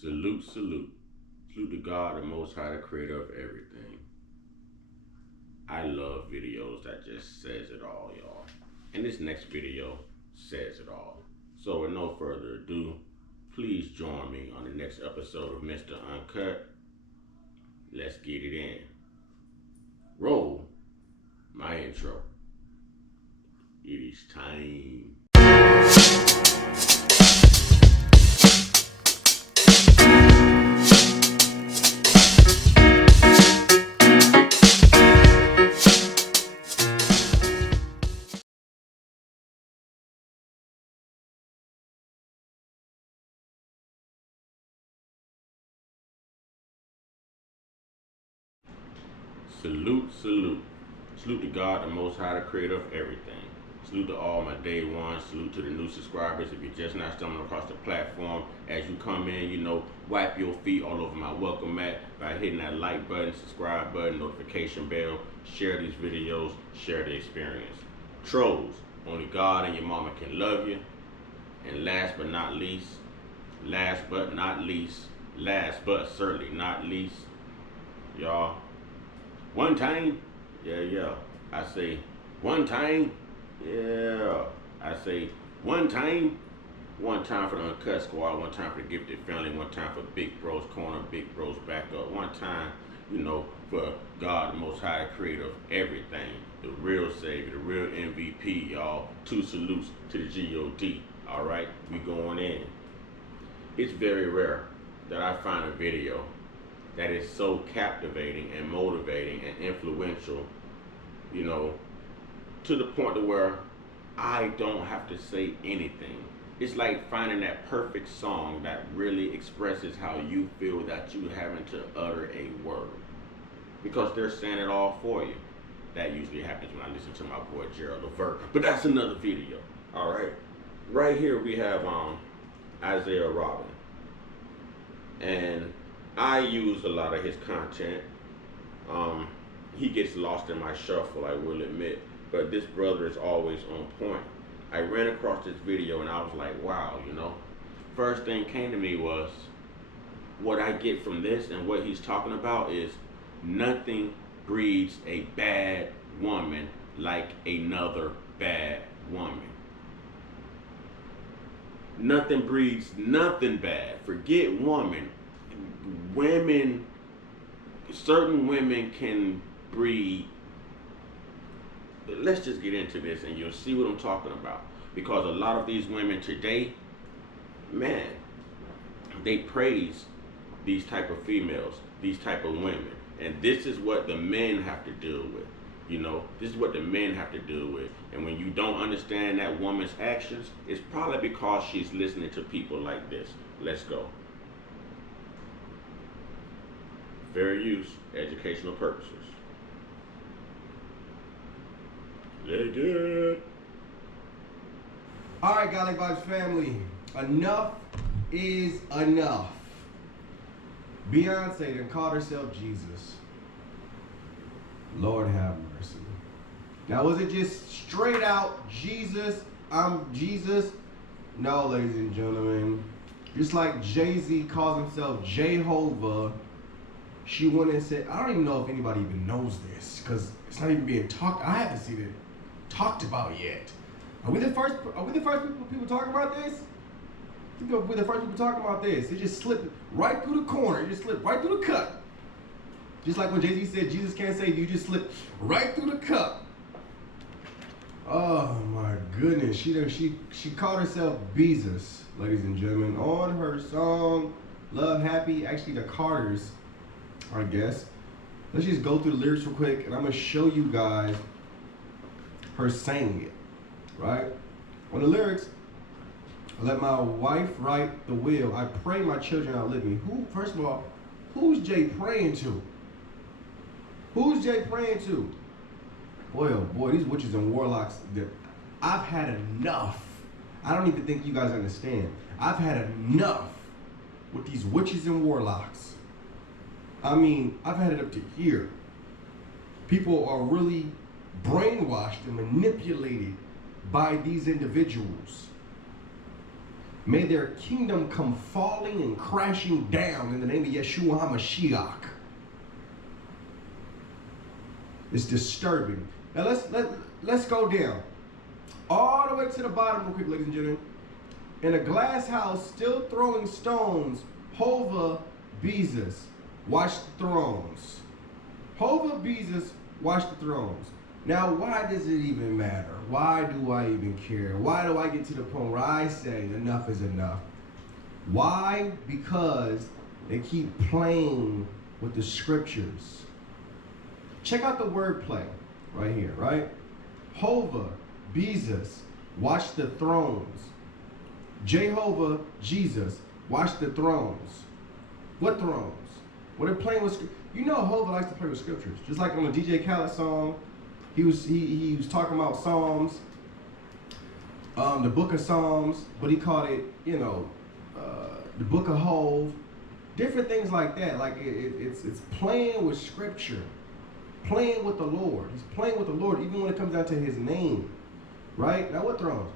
Salute, salute. Salute to God, the Most High, the creator of everything. I love videos that just says it all, y'all. And this next video says it all. So with no further ado, please join me on the next episode of Mr. Uncut. Let's get it in. Roll my intro. It is time. Salute, salute. Salute to God, the Most High, the creator of everything. Salute to all my day ones. Salute to the new subscribers. If you're just not stumbling across the platform, as you come in, wipe your feet all over my welcome mat by hitting that like button, subscribe button, notification bell. Share these videos, share the experience. Trolls, only God and your mama can love you. And last but certainly not least, y'all. One time, yeah. I say one time, yeah. I say one time. One time for the Uncut Squad, one time for the Gifted Family, one time for Big Bro's Corner, Big Bro's Backup, one time, for God, the Most High, creator of everything, the real Savior, the real MVP, y'all. Two salutes to the G.O.D. All right, we going in. It's very rare that I find a video that is so captivating and motivating and influential, to the point to where I don't have to say anything. It's like finding that perfect song that really expresses how you feel that you having to utter a word. Because they're saying it all for you. That usually happens when I listen to my boy Gerald Levert. But that's another video. Alright. Right here we have Isaiah Robin. And I use a lot of his content. He gets lost in my shuffle, I will admit, but this brother is always on point. I ran across this video and I was like, wow, First thing came to me was, what I get from this and what he's talking about is nothing breeds a bad woman like another bad woman. Nothing breeds nothing bad. Forget woman. Certain women can breed. Let's just get into this and you'll see what I'm talking about. Because a lot of these women today, man, they praise these type of females, these type of women. And this is what the men have to deal with. This is what the men have to deal with. And when you don't understand that woman's actions, it's probably because she's listening to people like this. Let's go. Fair use, educational purposes. They did. Alright, Golly Vibes family. Enough is enough. Beyonce done called herself Jesus. Lord have mercy. Now, was it just straight out Jesus? I'm Jesus? No, ladies and gentlemen. Just like Jay-Z calls himself Jehovah, she went and said, I don't even know if anybody even knows this because it's not even being talked. I haven't seen it talked about yet. Are we the first people talking about this? I think we're the first people talking about this. It just slipped right through the corner. It just slipped right through the cut. Just like when Jay-Z said, Jesus can't save you, just slipped right through the cup. Oh my goodness. She called herself Besus, ladies and gentlemen, on her song Love Happy. Actually, the Carters, I guess. Let's just go through the lyrics real quick, and I'm going to show you guys her saying it, right? On the lyrics, I let my wife write the will. I pray my children outlive me. First of all, who's Jay praying to? Who's Jay praying to? Boy, oh boy, these witches and warlocks, I've had enough. I don't even think you guys understand. I've had enough with these witches and warlocks. I mean, I've had it up to here. People are really brainwashed and manipulated by these individuals. May their kingdom come falling and crashing down in the name of Yeshua HaMashiach. It's disturbing. Now let's go down. All the way to the bottom real quick, ladies and gentlemen. In a glass house, still throwing stones, Hova Besus watched the thrones. Hova Besus watched the thrones. Now, why does it even matter? Why do I even care? Why do I get to the point where I say enough is enough? Why? Because they keep playing with the scriptures. Check out the wordplay right here, right? Hova Besus watched the thrones. Jehovah Jesus watched the thrones. What thrones? Well, they're playing with. You know, Hova likes to play with scriptures. Just like on the DJ Khaled song, he was talking about Psalms, the Book of Psalms, but he called it, the Book of Hov, different things like that. Like it's playing with scripture, playing with the Lord. He's playing with the Lord even when it comes down to His name, right? Now, what thrones?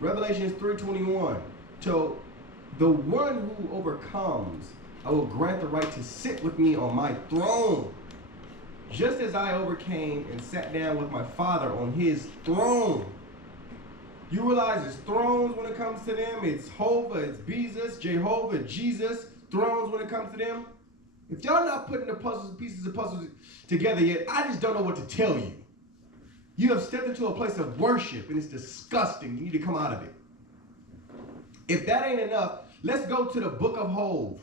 Revelations 3:21. So, the one who overcomes, I will grant the right to sit with me on my throne, just as I overcame and sat down with my Father on His throne. You realize it's thrones when it comes to them. It's Hova, it's Besus, Jehovah, Jesus, thrones when it comes to them. If y'all not putting the pieces of puzzles together yet, I just don't know what to tell you. You have stepped into a place of worship and it's disgusting. You need to come out of it. If that ain't enough, let's go to the Book of Hov.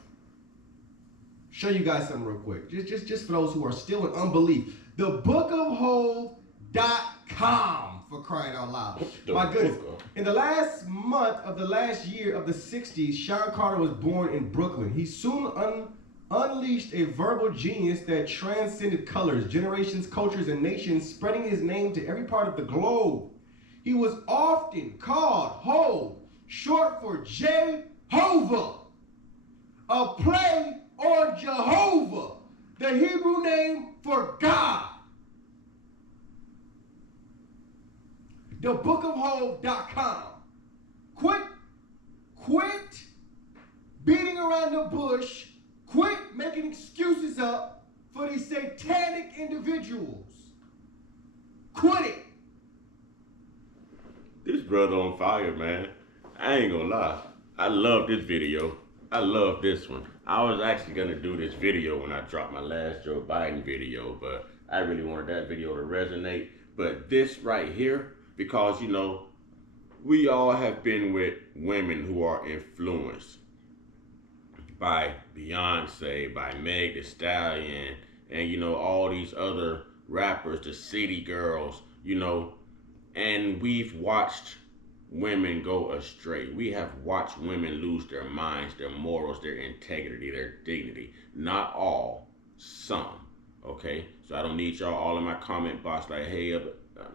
Show you guys something real quick. Just for those who are still in unbelief. The Book of Hov.com, for crying out loud. My goodness. In the last month of the last year of the 60s, Sean Carter was born in Brooklyn. He soon unleashed a verbal genius that transcended colors, generations, cultures, and nations, spreading his name to every part of the globe. He was often called Hov, short for Jehovah, a play on Jehovah, the Hebrew name for God. The bookofhov.com. Quit beating around the bush. Quit making excuses up for these satanic individuals. Quit it. This brother on fire, man. I ain't gonna lie. I love this video. I love this one. I was actually gonna do this video when I dropped my last Joe Biden video, but I really wanted that video to resonate. But this right here, because we all have been with women who are influenced by Beyonce, by Meg Thee Stallion, and all these other rappers, the city girls, and we've watched women go astray. We have watched women lose their minds, their morals, their integrity, their dignity. Not all, some. Okay, so I don't need y'all all in my comment box like, hey,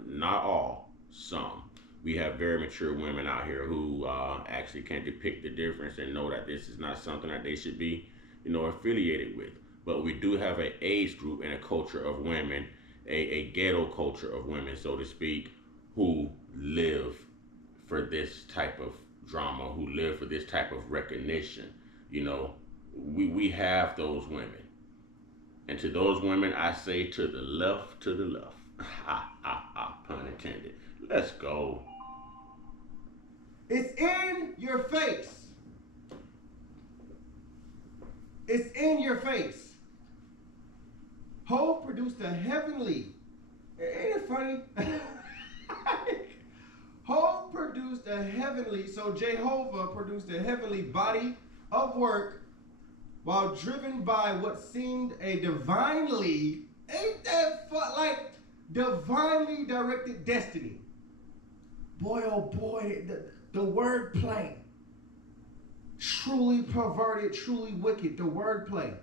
not all, some. We have very mature women out here who actually can depict the difference and know that this is not something that they should be, affiliated with. But we do have an age group and a culture of women, a ghetto culture of women, so to speak, who live for this type of drama, who live for this type of recognition. We have those women. And to those women, I say to the left, to the left. Pun intended. Let's go. It's in your face. It's in your face. Hov produced a heavenly. Ain't it funny? Hov produced a heavenly, so Jehovah produced a heavenly body of work while driven by what seemed a divinely, ain't that fun, like divinely directed destiny. Boy, oh boy, the wordplay. Truly perverted, truly wicked, the wordplay.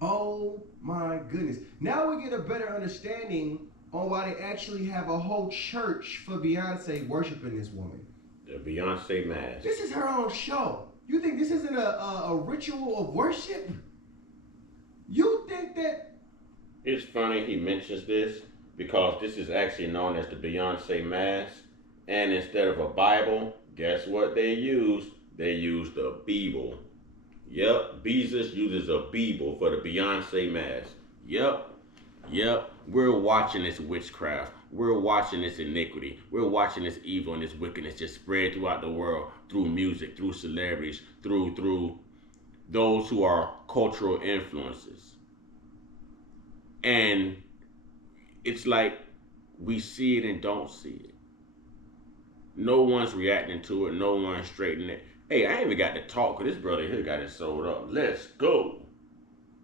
Oh my goodness. Now we get a better understanding on why they actually have a whole church for Beyonce worshiping this woman. The Beyonce Mass. This is her own show. You think this isn't a ritual of worship? You think that... It's funny he mentions this because this is actually known as the Beyonce Mass. And instead of a Bible, Guess what they use? They use the Bible. Yep, Besus uses a Bible for the Beyonce mask. Yep, yep. We're watching this witchcraft. We're watching this iniquity. We're watching this evil and this wickedness just spread throughout the world through music, through celebrities, through those who are cultural influences. And it's like we see it and don't see it. No one's reacting to it. No one's straightening it. Hey, I ain't even got to talk because this brother here got it sold up. Let's go.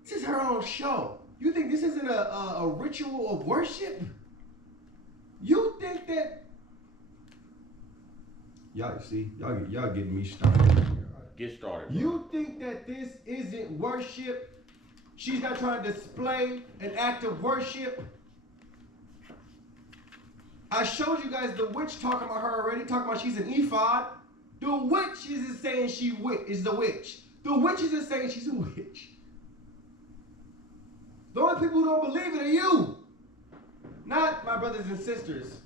This is her own show. You think this isn't a ritual of worship? You think that... Y'all see, y'all getting me started. Get started. Bro. You think that this isn't worship? She's not trying to display an act of worship? I showed you guys the witch talking about her already, talking about she's an ephod. The witch isn't saying she is the witch. The witch isn't saying she's a witch. The only people who don't believe it are you. Not my brothers and sisters,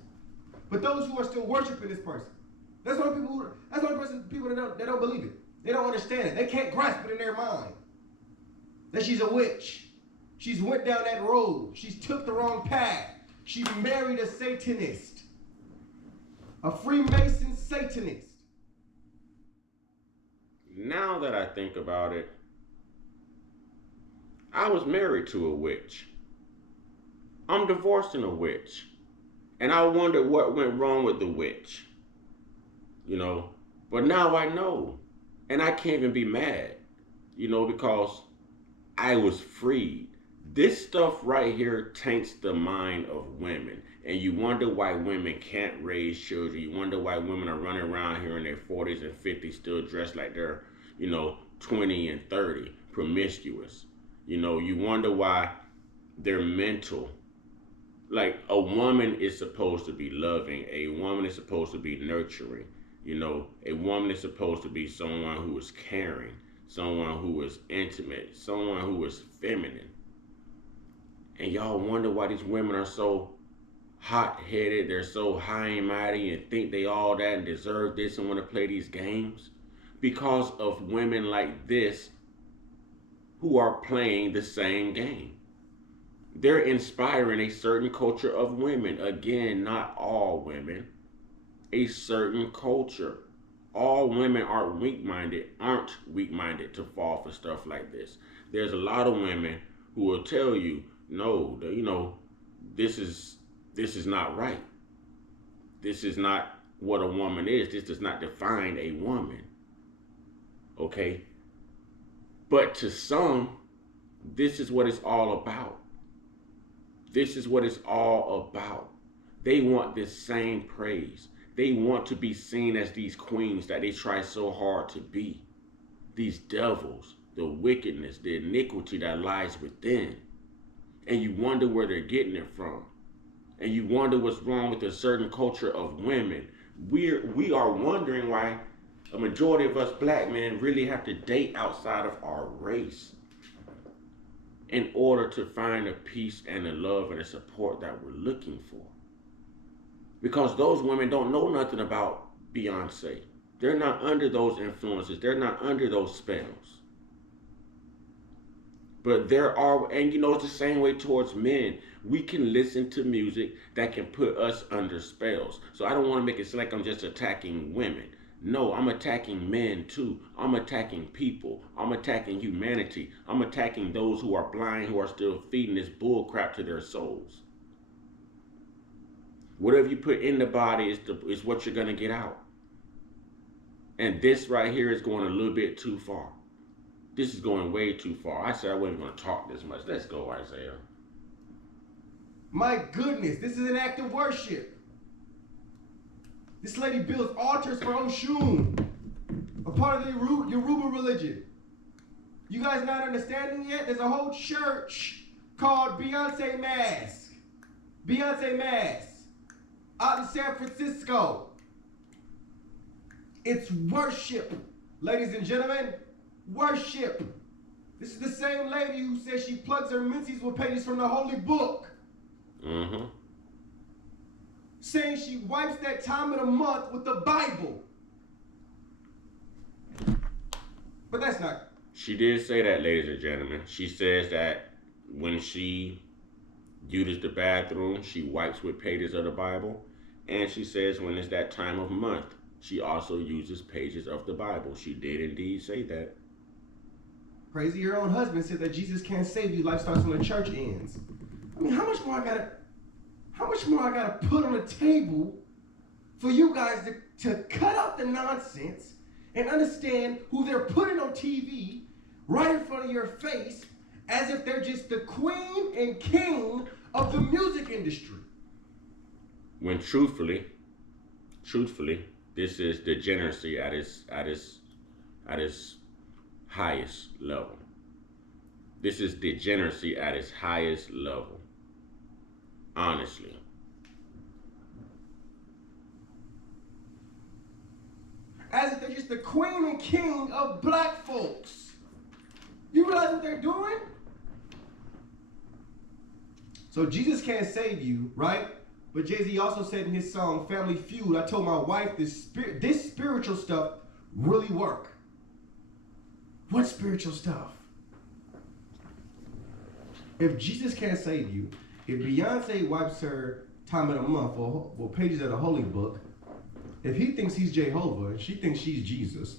but those who are still worshiping this person. That's the only people that don't believe it. They don't understand it. They can't grasp it in their mind. That she's a witch. She's went down that road. She's took the wrong path. She married a Satanist. A Freemason Satanist. Now that I think about it, I was married to a witch. I'm divorcing a witch. And I wondered what went wrong with the witch. You know, but now I know. And I can't even be mad, you know, because I was freed. This stuff right here taints the mind of women. And you wonder why women can't raise children. You wonder why women are running around here in their 40s and 50s still dressed like they're, 20 and 30, promiscuous. You wonder why they're mental. Like, a woman is supposed to be loving. A woman is supposed to be nurturing. A woman is supposed to be someone who is caring, someone who is intimate, someone who is feminine. And y'all wonder why these women are so hot-headed, they're so high and mighty and think they all that and deserve this and want to play these games? Because of women like this who are playing the same game. They're inspiring a certain culture of women. Again, not all women. A certain culture. All women aren't weak-minded to fall for stuff like this. There's a lot of women who will tell you, no, this is not right. This is not what a woman is. This does not define a woman. Okay? But to some, this is what it's all about. This is what it's all about. They want this same praise. They want to be seen as these queens that they try so hard to be. These devils, the wickedness, the iniquity that lies within. And you wonder where they're getting it from. And you wonder what's wrong with a certain culture of women. We are wondering why a majority of us black men really have to date outside of our race in order to find the peace and the love and the support that we're looking for. Because those women don't know nothing about Beyonce. They're not under those influences. They're not under those spells. But there are, and it's the same way towards men. We can listen to music that can put us under spells. So I don't want to make it seem like I'm just attacking women. No, I'm attacking men too. I'm attacking people. I'm attacking humanity. I'm attacking those who are blind, who are still feeding this bull crap to their souls. Whatever you put in the body is what you're going to get out. And this right here is going a little bit too far. This is going way too far. I said I wasn't going to talk this much. Let's go, Isaiah. My goodness, this is an act of worship. This lady builds altars for Oshun, a part of the Yoruba religion. You guys not understanding yet? There's a whole church called Beyonce Mass. Beyonce Mass. Out in San Francisco. It's worship, ladies and gentlemen. Worship. This is the same lady who says she plugs her menses with pages from the Holy Book. Mm-hmm. Saying she wipes that time of the month with the Bible. But that's not. She did say that, ladies and gentlemen. She says that when she uses the bathroom, she wipes with pages of the Bible. And she says when it's that time of month, she also uses pages of the Bible. She did indeed say that. Crazy, your own husband said that Jesus can't save you. Life starts when the church ends. I mean, how much more I gotta put on the table for you guys to cut out the nonsense and understand who they're putting on TV right in front of your face as if they're just the queen and king of the music industry. When truthfully, this is degeneracy at its highest level. This is degeneracy at its highest level. Honestly. As if they're just the queen and king of black folks. You realize what they're doing? So Jesus can't save you, right? But Jay-Z also said in his song Family Feud, I told my wife this spiritual stuff really work. What spiritual stuff? If Jesus can't save you, if Beyonce wipes her time of the month or pages of the holy book, if he thinks he's Jehovah and she thinks she's Jesus,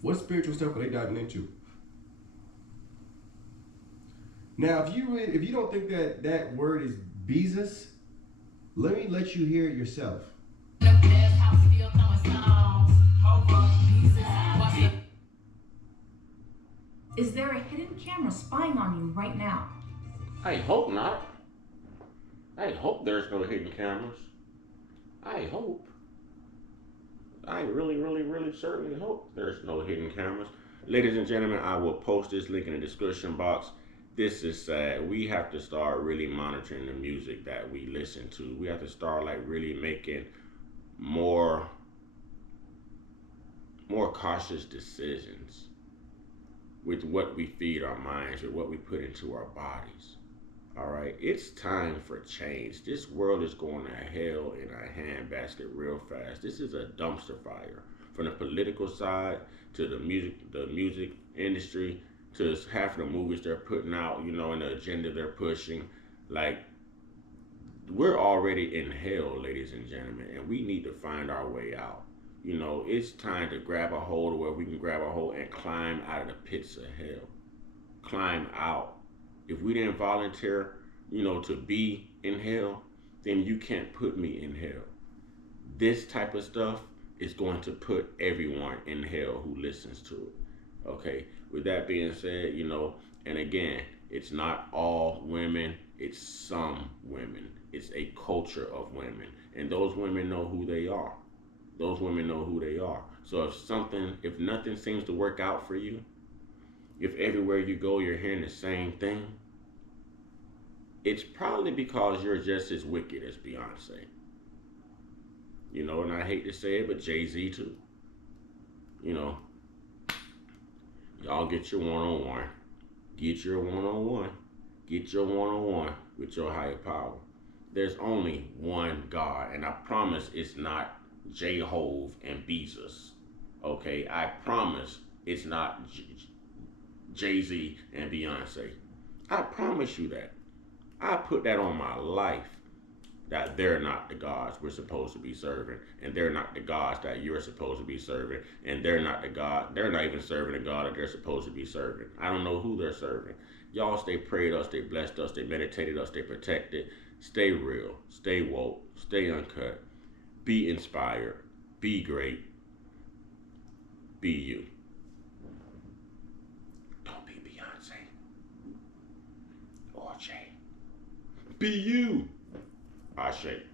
what spiritual stuff are they diving into? Now, if you don't think that word is Besus, let me let you hear it yourself. Is there a hidden camera spying on you right now? I hope not. I hope there's no hidden cameras. I hope. I really, really, really certainly hope there's no hidden cameras. Ladies and gentlemen, I will post this link in the description box. This is sad. We have to start really monitoring the music that we listen to. We have to start like really making more cautious decisions with what we feed our minds, with what we put into our bodies. All right, it's time for change. This world is going to hell in a handbasket real fast. This is a dumpster fire, from the political side to the music industry to half of the movies they're putting out, and the agenda they're pushing. Like, we're already in hell, ladies and gentlemen, and we need to find our way out. It's time to grab a hold of where we can grab a hold and climb out of the pits of hell. Climb out. If we didn't volunteer, to be in hell, then you can't put me in hell. This type of stuff is going to put everyone in hell who listens to it. Okay? With that being said, and again, it's not all women, it's some women. It's a culture of women. And those women know who they are. Those women know who they are. So if nothing seems to work out for you, if everywhere you go you're hearing the same thing, it's probably because you're just as wicked as Beyonce. And I hate to say it, but Jay-Z too. Y'all get your one-on-one. Get your one-on-one. Get your one-on-one with your higher power. There's only one God, and I promise it's not J-Hove and Besus. Okay, I promise it's not Jay-Z and Beyonce. I promise you that. I put that on my life, that they're not the gods we're supposed to be serving, and they're not the gods that you're supposed to be serving, and they're not even serving the God that they're supposed to be serving. I don't know who they're serving. Y'all stay prayed us, stay blessed us, stay meditated us, stay protected, stay real, stay woke, stay uncut, be inspired, be great, be you. Don't be Beyonce or Jay. Be you. I shake.